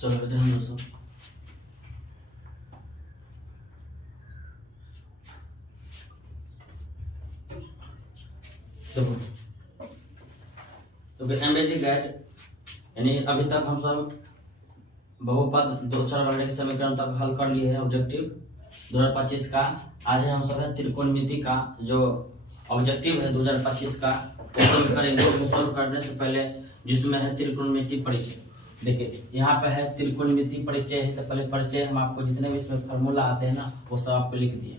चलो ध्यान दो सब। तो एमएटी गेट यानी अभी तक हम सब बहुपद दो चर वाले के समीकरण तक हल कर लिए हैं ऑब्जेक्टिव 2025 का। आज हम सब है त्रिकोणमिति का जो ऑब्जेक्टिव है 2025 का सॉल्व करेंगे। सॉल्व करने से पहले जिसमें है त्रिकोणमिति परिचय, देखिए यहाँ पे है त्रिकोणमिति परिचय है। तो पहले परिचय हम आपको जितने भी इसमें फार्मूला आते हैं ना वो सब आपको लिख दिए।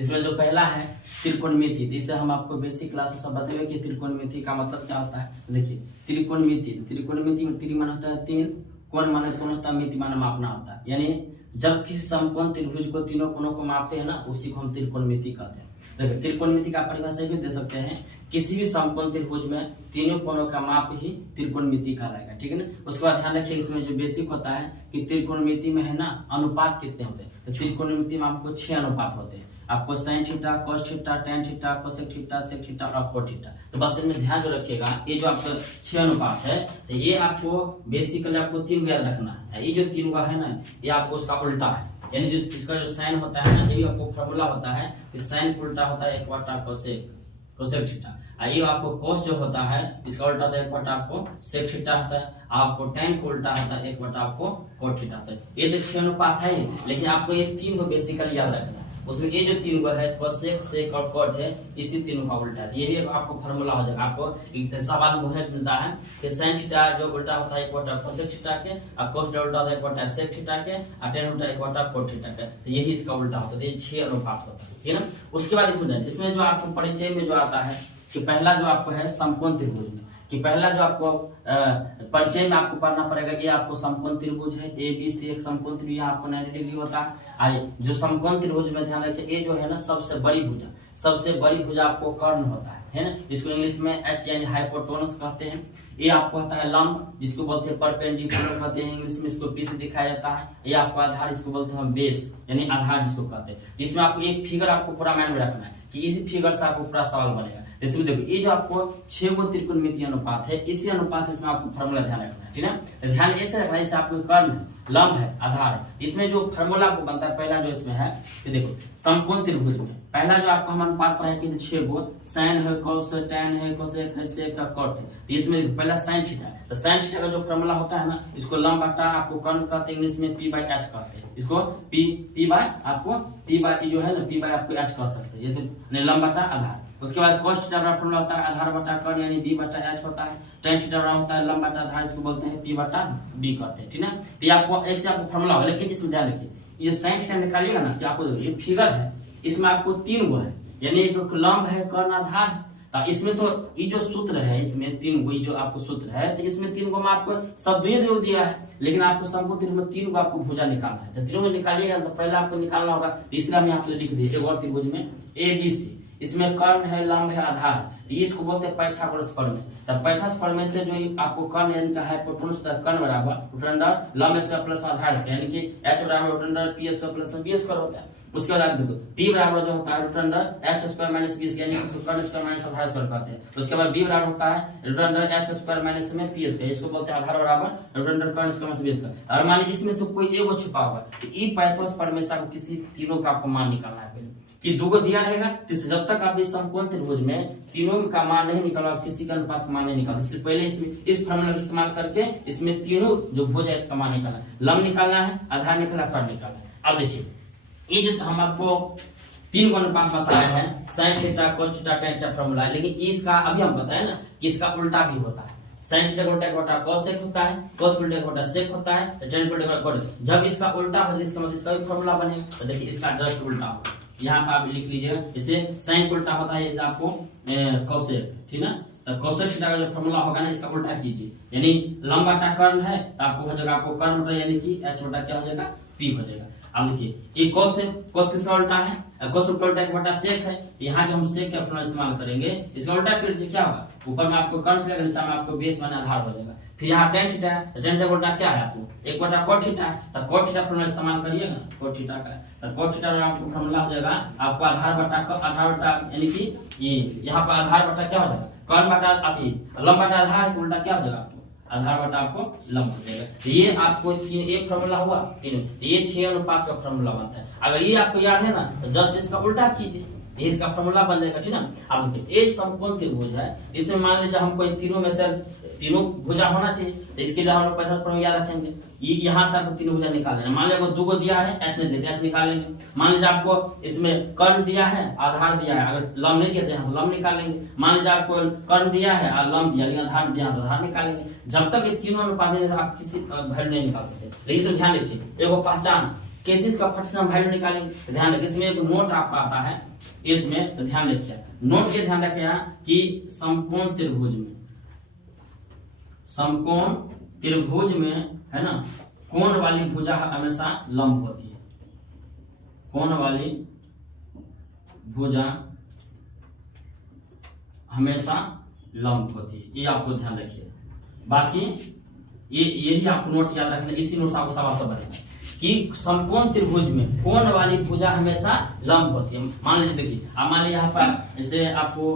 इसमें जो पहला है त्रिकोणमिति, इसे हम आपको बेसिक क्लास में सब बताएंगे कि त्रिकोणमिति का मतलब क्या होता है। देखिए त्रिकोणमिति में त्रि माना होता है तीन, कोण माने कोण होता है, मिति माने मापना होता है। यानी जब किसी समकोण त्रिभुज को तीनों कोणों को मापते हैं ना उसी को हम त्रिकोणमिति कहते हैं। देखिए त्रिकोणमिति का परिभाषा भी दे सकते हैं, किसी भी समकोण त्रिभुज में तीनों कोणों का माप ही त्रिकोणमिति कहलाएगा, ठीक है ना। उसके बाद ध्यान रखिए इसमें जो बेसिक होता है कि त्रिकोणमिति में है ना अनुपात कितने होते हैं। तो त्रिकोणमिति में आपको 6 अनुपात होते हैं, आपको sin theta, cos theta, tan theta, cosec theta, sec theta और cot थीटा। तो बस इसमें ध्यान जो रखिएगा ये जो आपका 6 अनुपात है तो ये आपको बेसिकली आपको 3 याद रखना है। ये जो 3 का है ना ये आपको उसका उल्टा है, यानी जो इसका जो साइन होता है ना ये आपको फॉर्मूला होता है कि साइन उल्टा होता है 1/cosec cosec थीटा। ये आपको cos जो होता है इसका उल्टा होता है 1/sec थीटा होता है। आपको tan को उल्टा होता है 1/cot थीटा होता है। ये तो 6 अनुपात है, लेकिन आपको ये 3 को बेसिकली याद रखना है। उसमें ये जो 3 है cosec sec और cot है, इसी तीनों का उल्टा है। ये भी आपको फार्मूला हो जाएगा। आपको सवाल में मिलता है कि sin थीटा जो उल्टा होता है 1/cosec थीटा के, और cos उल्टा होता है 1/sec थीटा के, और tan उल्टा 1/cot थीटा के। तो यही इसका उल्टा होता है। ये 6 अनुपात होता है, ठीक है ना। उसके बाद इसमें जो आपको परिचय में जो आता है कि पहला जो आपको है समकोण त्रिभुज में, कि पहला जो आपको परिचय में आपको पढ़ना पड़ेगा ये आपको समकोण त्रिभुज है ABC, एक समकोण त्रिभुज आपको 90 डिग्री होता है। आइए जो समकोण त्रिभुज में ध्यान रखिए ये जो है ना सबसे बड़ी भुजा आपको कर्ण होता है ना। इसको इंग्लिश में H यानी हाइपोटेनस कहते हैं। ये आपको होता है लंब, जिसको बोलते हैं परपेंडिकुलर कहते हैं इंग्लिश में, इसको P से दिखाया जाता है। ये आपको आधार, इसको बोलते हैं बेस यानी आधार जिसको कहते हैं। इसमें आपको एक फिगर आपको पूरा माइंड में रखना है कि इसी फिगर से आपको पूरा सवाल बनेगा। इसमें देखो ये जो आपको 6 गो त्रिकोणमितीय अनुपात है, इसी अनुपात से इसमें आपको फार्मूला ध्यान रखना है, ठीक है। तो ध्यान ऐसे रखना है, जैसे आपको कर्ण है, लंब है, आधार है। इसमें जो फार्मूला आपको बनता है पहला जो इसमें है ये देखो समकोण त्रिभुज में पहला जो आपको हम अनुपात पढ़ा है कि 6 गो sin है, cos है, tan है, cosec है, sec है, cot है। तो इसमें पहला sin थीटा है। तो sin थीटा का जो फार्मूला होता है ना इसको लंब बटा आपको कर्ण कहते हैं, इंग्लिश में P/H कहते हैं। इसको P बाय आपको P जो है ना P बाय आपको H कह सकते हैं, जैसे लंब बटा आधार। उसके बाद cos थीटा का फार्मूला होता है आधार बटा कर्ण यानी B/H होता है। tan थीटा होता है लंब बटा आधार, इसको बोलते हैं P/B कहते हैं, ठीक है। तो ये आपको ऐसे आपको फार्मूला होगा, लेकिन इसमें ध्यान रखिए ये sin थीटा निकालिएगा ना कि आपको ये फिगर है, इसमें आपको 3 गो है, यानी एक लंब है, कर्ण, आधार। तो इसमें तो ये जो सूत्र है इसमें 3 गो जो आपको सूत्र है, तो इसमें 3 गो में आपको सब दे दिया है, लेकिन आपको समकोण त्रिभुज में 3 गो आपको भुजा निकालना है। तो तीनों में निकालिएगा तो पहले आपको निकालना होगा। तीसरा में आपको लिख दिए एक और त्रिभुज में ABC, इसमें कर्ण है, लंब है, आधार। इसको बोलते हैं पाइथागोरस प्रमेय। तब पाइथागोरस प्रमेय से जो आपको कर्ण यानी का हाइपोटेनस कर्ण बराबर रूट अंडर लंब स्क्वायर प्लस आधार स्क्वायर यानी कि H बराबर root under P square plus B square होता है। उसके बाद देखो P बराबर जो होता है root under H square minus B square यानी कि कर्ण स्क्वायर माइनस आधार स्क्वायर कहते हैं। उसके बाद B बराबर होता है root under H square minus में P स्क्वायर, इसको बोलते हैं आधार बराबर रूट अंडर कर्ण स्क्वायर माइनस B स्क्वायर। और मान लीजिए इसमें से कोई एक छुपा हुआ है, तो ई पाइथागोरस प्रमेय से आपको किसी तीनों का आपको मान निकालना है पहले कि 2 को दिया रहेगा। जब तक आप इस समकोण त्रिभुज में तीनों का मान नहीं निकालो, आप किसी का अनुपात का मान नहीं निकाल, इससे पहले इसमें इस फार्मूला का इस्तेमाल करके इसमें तीनों जो भुज है इसका मान निकालना है, लंब निकालना है, आधार निकालना, कर्ण निकालना है। अब देखिए ये जो हम आपको 3 को अनुपात बताए हैं sin theta, cos theta, tan theta formula, लेकिन इसका अभी हम बताए ना कि इसका उल्टा भी होता है। sin थीटा का उल्टा cos sec होता है, cos उल्टा का sec होता है, tan उल्टा का cot। जब इसका उल्टा हो जाए इसका मतलब इसका भी फार्मूला बनेगा। तो देखिए इसका जस्ट उल्टा होगा, यहाँ पर आप लिख लीजिएगा, जैसे sin उल्टा होता है जैसे आपको cosec, ठीक है। तो cosec थीटा का जो फार्मूला होगा ना इसका उल्टा कीजिए, यानी लंब बटा कर्ण है तो आपको हो जाएगा आपको कर्ण होता है यानी कि H बटा क्या हो जाएगा P हो जाएगा। अब देखिए ये cos है, cos किसका उल्टा है, cos का उल्टा 1/sec है। यहाँ के हम sec का फार्मूला इस्तेमाल करेंगे, इसका उल्टा फिर क्या होगा, ऊपर में आपको कर्ण से नीचे में आपको बेस माने आधार हो जाएगा। फिर यहाँ tan थीटा है, tan थीटा का उल्टा क्या है आपको 1/cot थीटा है। तो cot थीटा फार्मूला इस्तेमाल करिएगा cot थीटा का, तो cot थीटा का आपको फार्मूला हो जाएगा आपको आधार बटा यानी कि ये यहाँ पर आधार बटा क्या हो जाएगा कर्ण बटा लंब बटा आधार, उल्टा क्या हो जाएगा आपको आधार बटा आपको लंब बन जाएगा। तो ये आपको एक फॉर्मूला हुआ, ये 6 अनुपात का फॉर्मूला बनता है। अगर ये आपको याद है ना तो जस्ट इसका उल्टा कीजिए, ये इसका फॉर्मूला बन जाएगा, ठीक ना। अब देखिए ये समकोण त्रिभुज है, इसमें मान लीजिए हमको तीनों में से तीनों भुजा होना चाहिए, तो इसके लिए हम लोग पहले फॉर्मूला याद रखेंगे। ये यहाँ से आपको तीनों भुजा निकाल लेना। मान लीजिए दो को दिया है, एच ने दिया, एच निकाल लेंगे। मान लीजिए आपको इसमें कर्ण दिया है, आधार दिया है, अगर लंब नहीं दिया तो यहाँ से लंब निकालेंगे। मान लीजिए आपको कर्ण दिया है और लंब दिया, लेकिन आधार दिया तो आधार निकालेंगे। जब तक ये तीनों अनुपात में आप किसी वैल्यू नहीं निकाल सकते। लेकिन इसमें ध्यान रखिए, एगो पहचान कैसे इसका फट से हम वैल्यू निकालेंगे। ध्यान रखिए, इसमें एक नोट आपका आता है इसमें, तो ध्यान रखिए नोट ये ध्यान रखिए कि समकोण त्रिभुज में, समकोण त्रिभुज में है ना, कोण वाली भुजा हमेशा लंब होती है। कोण वाली भुजा हमेशा लंब होती है, ये आपको ध्यान रखिए। बाकी यही आपको नोट याद रखना, इसी नोट से सवाल बनेगा कि समकोण त्रिभुज में कोण वाली भुजा हमेशा लंब होती है। मान लीजिए देखिए, अब मान लीजिए यहाँ पर जैसे आपको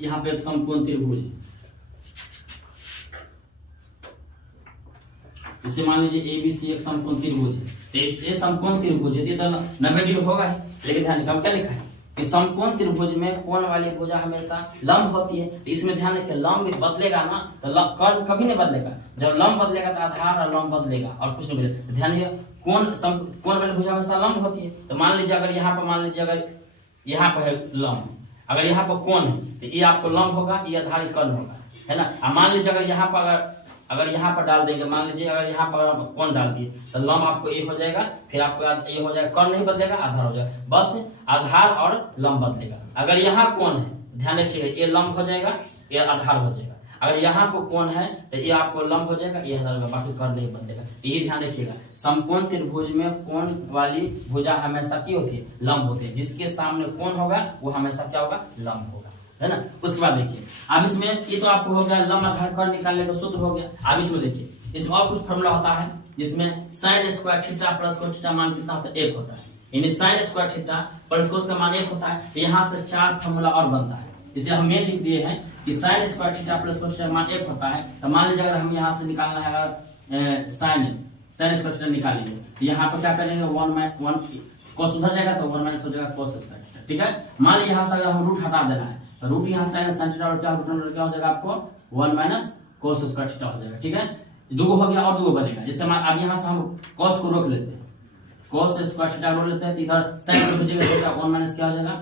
यहाँ पे एक समकोण त्रिभुज, इसे मान लीजिए ABC एक समकोण त्रिभुज है। तो ये समकोण त्रिभुज है तो 90 डिग्री होगा ही, लेकिन ध्यान रखिए क्या लिखा है कि समकोण त्रिभुज में कोण वाली भुजा हमेशा लंब होती है। तो इसमें ध्यान रखिए, लंब बदलेगा ना तो कर्ण कभी नहीं बदलेगा। जब लंब बदलेगा तो आधार और लंब बदलेगा और कुछ नहीं बदलेगा। ध्यान रखिए, कोण वाली भुजा हमेशा लंब होती है। तो मान लीजिए अगर यहाँ पर, मान लीजिए अगर यहाँ पर है लंब, अगर यहाँ पर कोण है तो ये आपको लंब होगा, ये आधार कर्ण होगा, है ना। मान लीजिए अगर यहाँ पर अगर यहाँ पर डाल देंगे, मान लीजिए अगर यहाँ पर कोण डाल दिए तो लंब आपको ये हो जाएगा, फिर आपको ये हो जाएगा, कर्ण नहीं बदलेगा, आधार हो जाएगा, बस आधार और लंब बदलेगा। अगर यहाँ कोण है, ध्यान रखिएगा, ये लंब हो जाएगा, ये आधार हो जाएगा। अगर यहाँ पर कोण है तो ये आपको लंब हो जाएगा, ये आधार होगा, बाकी कर्ण नहीं बदलेगा। ये ध्यान रखिएगा, समकोण त्रिभुज में कोण वाली भुजा हमेशा की होती है, लंब होती है। जिसके सामने कोण होगा वो हमेशा क्या होगा, लंब होगा, है ना। उसके बाद देखिए, अब इसमें ये तो आपको हो गया लंब आधार कर्ण निकालने का सूत्र हो गया। अब इसमें देखिए, इसमें और कुछ फॉर्मूला होता है जिसमें sin square theta plus cos theta मान कितना होता है, 1 होता है। यानी sin square theta plus cos का मान 1 होता है। तो यहाँ से 4 फॉर्मूला और बनता है। इसे हम मेन लिख दिए हैं कि sin square theta plus cos theta का मान 1 होता है। तो मान लीजिए अगर हम यहाँ से निकालना है sin स्क्वायर थीटा निकालेंगे, तो यहाँ पर क्या करेंगे, 1 cos उधर जाएगा तो 1 माइनस हो जाएगा cos स्क्वायर थीटा, ठीक है। मान लीजिए यहाँ से अगर हम रूट हटा देना है तो रूट यहाँ sin थीटा और क्या हो जाएगा आपको 1 माइनस cos स्क्वायर थीटा हो जाएगा, ठीक है। दो हो गया और दो बनेगा। जैसे अब यहाँ से हम cos को रोक लेते हैं, cos स्क्वायर थीटा रोक लेते हैं, तो इधर sin को बचेगा 1 माइनस क्या हो जाएगा,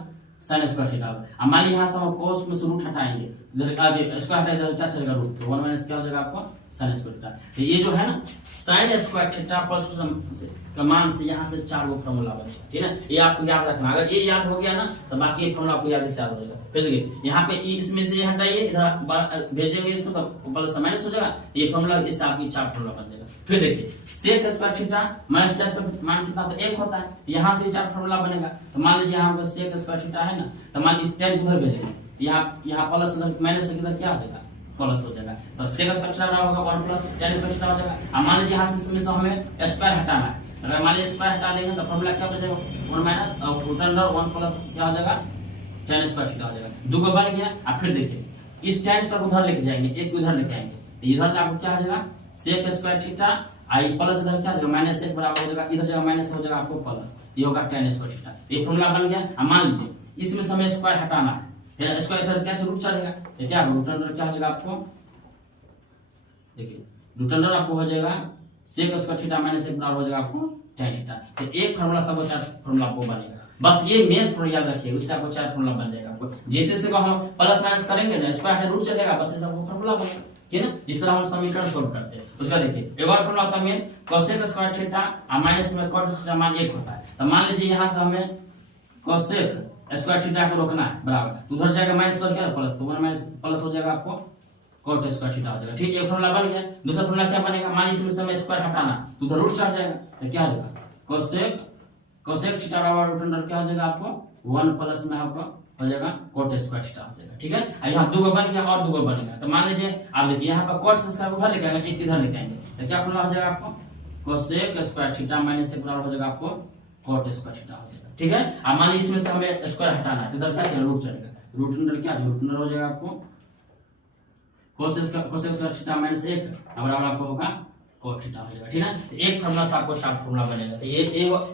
sin स्क्वायर थीटा। अब मान लीजिए यहाँ से हम cos में से रूट हटाएंगे, इधर स्क्वायर हटाएंगे, इधर क्या चलेगा, रूट, तो 1 माइनस क्या हो जाएगा आपको, sin स्क्वायर थीटा। तो ये जो है ना sin स्क्वायर थीटा प्लस का मान से यहाँ से 4 गो फॉर्मूला बनेगा, ठीक है। ये आपको याद रखना, अगर ये याद हो गया ना तो बाकी ये फॉर्मूला आपको याद से याद हो जाएगा। फिर देखिए यहाँ पे इसमें से ये हटाइए, इधर भेजेंगे इसको तो प्लस से माइनस हो जाएगा, ये फॉर्मूला इससे आपकी 4 फॉर्मूला बन जाएगा। फिर देखिए sec square theta minus tan square मान कितना, तो 1 होता है। यहाँ से भी 4 फॉर्मूला बनेगा। तो मान लीजिए यहाँ पर sec स्क्वायर थीटा है ना, तो मान लीजिए tan उधर भेजेंगे, यहाँ प्लस माइनस से किधर क्या हो जाएगा, प्लस हो जाएगा। तो sec स्क्वायर थीटा होगा 1 प्लस tan स्क्वायर थीटा हो जाएगा। अब मान लीजिए यहाँ से इसमें से हमें स्क्वायर हटाना है, अगर मान लीजिए स्क्वायर हटा देंगे तो फॉर्मूला क्या बचेगा, 1 माइनस रूट अंडर 1 प्लस क्या हो जाएगा, tan स्क्वायर थीटा हो जाएगा। दो को बन गया। अब फिर देखिए इस tan स्क्वायर उधर लेके जाएंगे, एक उधर लेके आएंगे, तो इधर आपको क्या हो जाएगा, sec स्क्वायर थीटा आई प्लस इधर क्या हो जाएगा, माइनस 1 बराबर हो जाएगा, इधर जगह माइनस हो जाएगा आपको प्लस, ये होगा tan स्क्वायर थीटा। ये फॉर्मूला बन गया। अब मान लीजिए इसमें से हमें स्क्वायर हटाना है, फिर स्क्वायर इधर क्या रूट चलेगा, ये क्या रूट अंडर क्या हो जाएगा आपको, देखिए रूट अंडर आपको हो जाएगा sec स्क्वायर थीटा माइनस 1 बराबर हो जाएगा आपको tan थीटा। तो एक फॉर्मूला सबको 4 फॉर्मूला आपको बनेगा। बस ये मेन फॉर्मूला याद रखिए, उससे आपको 4 फॉर्मूला बन जाएगा। आपको जैसे से हम प्लस माइनस करेंगे ना, स्क्वायर है रूट चलेगा, बस ऐसा फॉर्मूला बनेगा, ठीक है ना। इस तरह हम समीकरण सोल्व करते हैं। उसका देखिए एक और फॉर्मूला होता है मेन cosec स्क्वायर थीटा और माइनस में cot थीटा मान 1 होता है। तो मान लीजिए यहाँ से हमें cosec स्क्वायर थीटा को रोकना है बराबर, तो उधर जाएगा माइनस पर क्या प्लस, तो 1 माइनस प्लस हो जाएगा आपको cot स्क्वायर थीटा हो जाएगा, ठीक है। एक फॉर्मूला बन गया। दूसरा फॉर्मूला क्या बनेगा, मान लीजिए इसमें स्क्वायर हटाना तो उधर रूट चढ़ जाएगा, तो क्या हो जाएगा cosec थीटा बराबर रूट अंडर क्या हो जाएगा आपको 1 प्लस में आपको हो जाएगा cot स्क्वायर थीटा हो जाएगा, ठीक है। यहाँ दो बन गया और दो बनेगा। तो मान लीजिए आप देखिए यहाँ पर cot स्क्वायर उधर लेके आएंगे, एक इधर लेके आएंगे, तो क्या फॉर्मूला हो जाएगा आपको cosec स्क्वायर थीटा माइनस 1 बराबर हो जाएगा आपको cot स्क्वायर थीटा हो जाएगा, ठीक है। अब मान लीजिए इसमें से हमें स्क्वायर हटाना है, तो इधर क्या चलेगा रूट चलेगा, रूट अंडर क्या रूट अंडर हो जाएगा आपको कोसेक स्क्वायर थीटा माइनस 1 बराबर आपको होगा cos थीटा हो जाएगा, ठीक है। तो एक फार्मूला से आपको 4 फार्मूला बनेगा। तो ये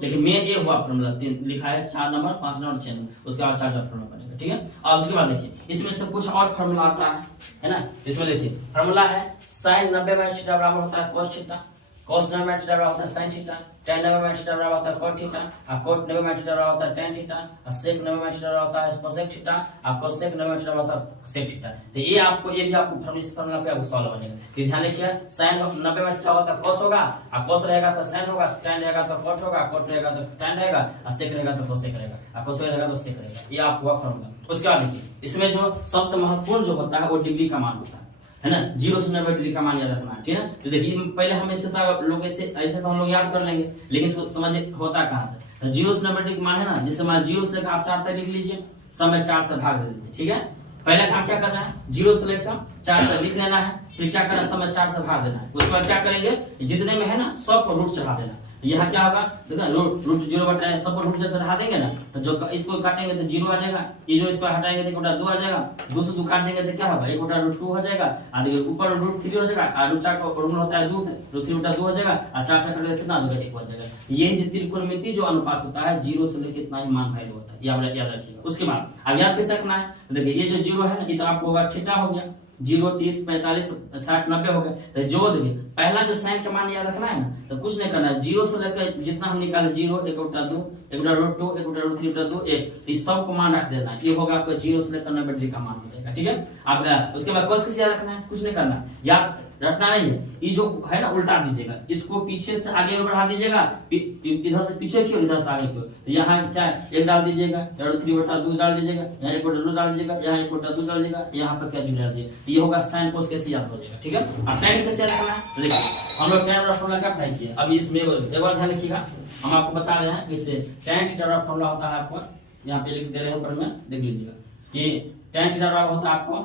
लेकिन में ये हुआ फार्मूला लिखा है 4 नंबर 5 नंबर 6 नंबर, उसके बाद 4 फार्मूला बनेगा, ठीक है। अब उसके बाद देखिए इसमें सब कुछ और फार्मूला आता है ना। इसमें देखिए फार्मूला है sin 90 माइनस थीटा बराबर होता है cos theta, cos 90 minus theta बराबर होता है sin theta, tan 90 minus theta बराबर होता है cot थीटा, और cot 90 माइनस थीटा बराबर होता है tan थीटा, और sec 90 माइनस थीटा बराबर होता है cosec थीटा, और cosec 90 माइनस थीटा बराबर होता है sec थीटा। तो ये भी आपको इस फार्मूला पे आपको सवाल बनेगा। तो ध्यान रखिए sin 90 माइनस थीटा होता है cos होगा, और cos रहेगा तो sin होगा, tan रहेगा तो cot होगा, cot रहेगा तो tan रहेगा, और sec रहेगा तो cosec रहेगा, और cosec रहेगा तो sec रहेगा। ये आपको फार्मूला। उसके बाद देखिए इसमें जो सबसे महत्वपूर्ण जो होता है वो डिग्री का मान होता है ना। 0 से 90 डिग्री का मान याद रखना है, ठीक है। तो देखिए पहले हम इससे लोग ऐसे तो हम लोग याद कर लेंगे, लेकिन इसको समझ होता कहां से। 0 से 90 डिग्री मान है ना, जैसे मान 0 से लेकर आप 4 तक लिख लीजिए, समय 4 से भाग दे दीजिए, ठीक है। पहले काम क्या करना है, 0 से लेकर 4 तक लिख लेना है, फिर क्या करना है समय 4 से भाग देना है। उसके बाद क्या करेंगे, जितने में है ना सब पर रूट चढ़ा देना। यहाँ क्या होगा देखो रूट 0 बटा सब पर रूट जब हटा देंगे ना, तो जो इसको काटेंगे तो 0 आ जाएगा, ये जो इसको हटाएंगे तो 2 आ जाएगा, 2 से 2 काट देंगे तो क्या होगा 1 बटा रूट 2 हो जाएगा, और देखिए ऊपर रूट 3 हो जाएगा, और रूट 4 का वर्गमूल होता है 2, रूट 3 बटा 2 हो जाएगा, और 4 से कटेगा कितना हो जाएगा 1 बच जाएगा। ये जो त्रिकोणमिति जो अनुपात होता है 0 से लेकर इतना ही मान वैल्यू होता है, याद रखिएगा। उसके बाद अब याद कैसे रखना है, देखिए ये जो 0 है ना ये तो आपको होगा थीटा हो गया, 0 30 45 60 90 हो गए। तो जो देखिए पहला जो साइन का मान याद रखना है ना, तो कुछ नहीं करना है, 0 से लेकर जितना हम निकाले 0 1 बटा 2 1 बटा रूट 2 1 बटा रूट 3 बटा 2 1, इस सब को मान रख देना है। ये होगा आपका 0 से लेकर 90 डिग्री का मान हो जाएगा, ठीक है। अब उसके बाद cos कैसे याद रखना है, कुछ नहीं करना याद रखना नहीं है, ये जो है ना उल्टा दीजिएगा, इसको पीछे से आगे बढ़ा दीजिएगा, इधर से पीछे की ओर इधर से आगे की ओर। यहाँ क्या 1 डाल दीजिएगा, 3 बटा 2 डाल दीजिएगा, यहाँ 1 बटा 2 डाल दीजिएगा, यहाँ 1 बटा 2 डाल दीजिएगा, यहाँ पर क्या जुड़ा दीजिएगा, ये होगा sin cos कैसे याद हो जाएगा, ठीक है। अब tan कैसे याद रखना है, देखिए हम लोग tan वाला फॉर्मूला क्या पढ़ाई किया, अब इसमें एक बार ध्यान रखिएगा, हम आपको बता रहे हैं इससे tan थीटा वाला फॉर्मूला होता है, आपको यहाँ पे लिख दे रहे हैं ऊपर में देख लीजिएगा कि tan थीटा वाला होता है आपको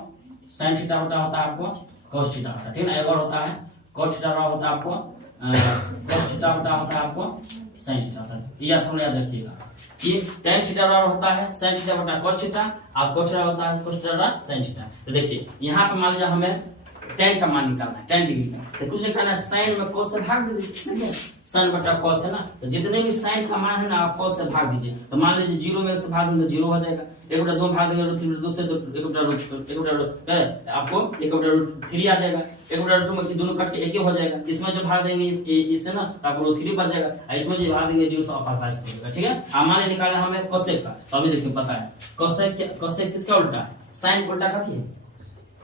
sin थीटा होता है आपको cos थीटा होता है, ठीक है। एक और होता है cot थीटा होता है आपको cos थीटा होता है आपको sin थीटा होता है। ये फॉर्मूला याद रखिएगा कि tan थीटा होता है sin थीटा बटा cos थीटा, और cot थीटा होता है cos थीटा बटा sin थीटा। तो देखिए यहाँ पे मान लीजिए हमें tan का मान निकालना है, tan डिग्री का, तो कुछ नहीं करना है, sin में cos से भाग दीजिए, sin बटा cos है ना, तो जितने भी sin का मान है ना आप cos से भाग दीजिए। तो मान लीजिए 0 में से भाग देंगे तो 0 हो जाएगा, 1 बटा 2 भाग देंगे रूट 3 2 से 1 बटा रूट आपको 1 बटा रूट 3 आ जाएगा, 1 बटा रूट 2 दोनों कट के 1 हो जाएगा। इसमें जो भाग देंगे इससे ना तो आपको रूट 3 बच जाएगा, और इसमें जो भाग देंगे 0 से अपर पास हो जाएगा, ठीक है। अब मान निकाला हमें cosec का, तो अभी देखिए पता है cosec किसका उल्टा है, sin उल्टा का थी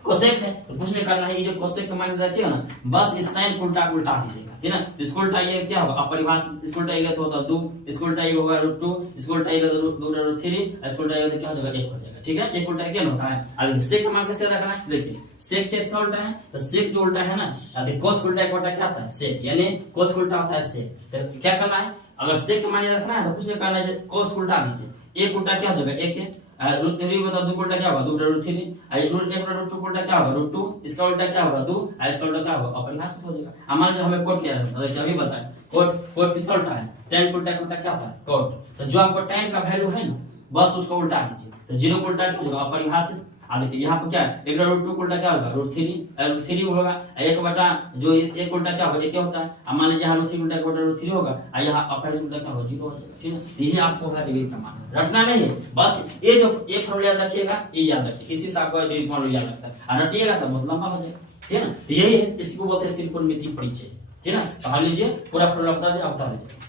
कोसेक है, तो कुछ नहीं करना है, ये जो कोसेक का मान रखिएगा ना बस इस साइन को उल्टा दीजिएगा, ठीक है ना। इसको उल्टाइए क्या होगा अपरिभाषित, इसको उल्टाइएगा तो होता 2, इसको उल्टाइएगा होगा रूट 2, इसको उल्टाइएगा तो रूट 3, इसको उल्टाइएगा तो क्या हो जाएगा 1 हो जाएगा, ठीक है। 1 उल्टा क्या होता है, अब सेक का मान कैसे रखना है, देखिए सेक क्या इसका उल्टा है, तो सेक जो उल्टा है ना, अब कोस उल्टा क्या होता है सेक, यानी कोस उल्टा होता है सेक। तो क्या करना है, अगर सेक का मान रखना है तो कुछ नहीं करना है, कोस उल्टा दीजिए, 1 उल्टा क्या हो जाएगा 1 है, रूट 3 बता 2 उल्टा क्या होगा 2 रूट 3, रूट 1 रूट 2 उल्टा क्या होगा रूट 2, इसका उल्टा क्या होगा 2, इसका उल्टा क्या होगा अपरिभाषित हो जाएगा। अब मान लीजिए हमें कोट क्या है, अभी बताएं कोट किसका उल्टा है, tan उल्टा क्या होता है कोट, तो जो आपको tan का वैल्यू है ना बस उसको उल्टा कीजिए, तो 0 को उल्टा क्या हो जाएगा अपरिभाषित। देखिए यहाँ पर क्या है 1 रूट 2 उल्टा क्या होगा रूट 3 होगा, 1 बटा जो 1 उल्टा क्या होगा 1 होता है। अब मान लीजिए यहाँ रूट 3 उल्टा रूट 3 होगा, यहाँ अपर उल्टा क्या होगा 0 हो जाएगा, ठीक है। ये आपको है डिग्री का मान रटना नहीं है, बस ये जो ये फॉर्मूला याद रखिएगा, ये याद रखिए, इसी से आपको डिग्री फॉर्मूला याद रखता है, और रटिएगा तो बहुत लंबा हो जाएगा, ठीक है ना। यही है, इसी को बोलते हैं त्रिकोणमिति परिचय, ठीक है ना। तो मान लीजिए पूरा फॉर्मूला बता दें, आप बता दीजिए।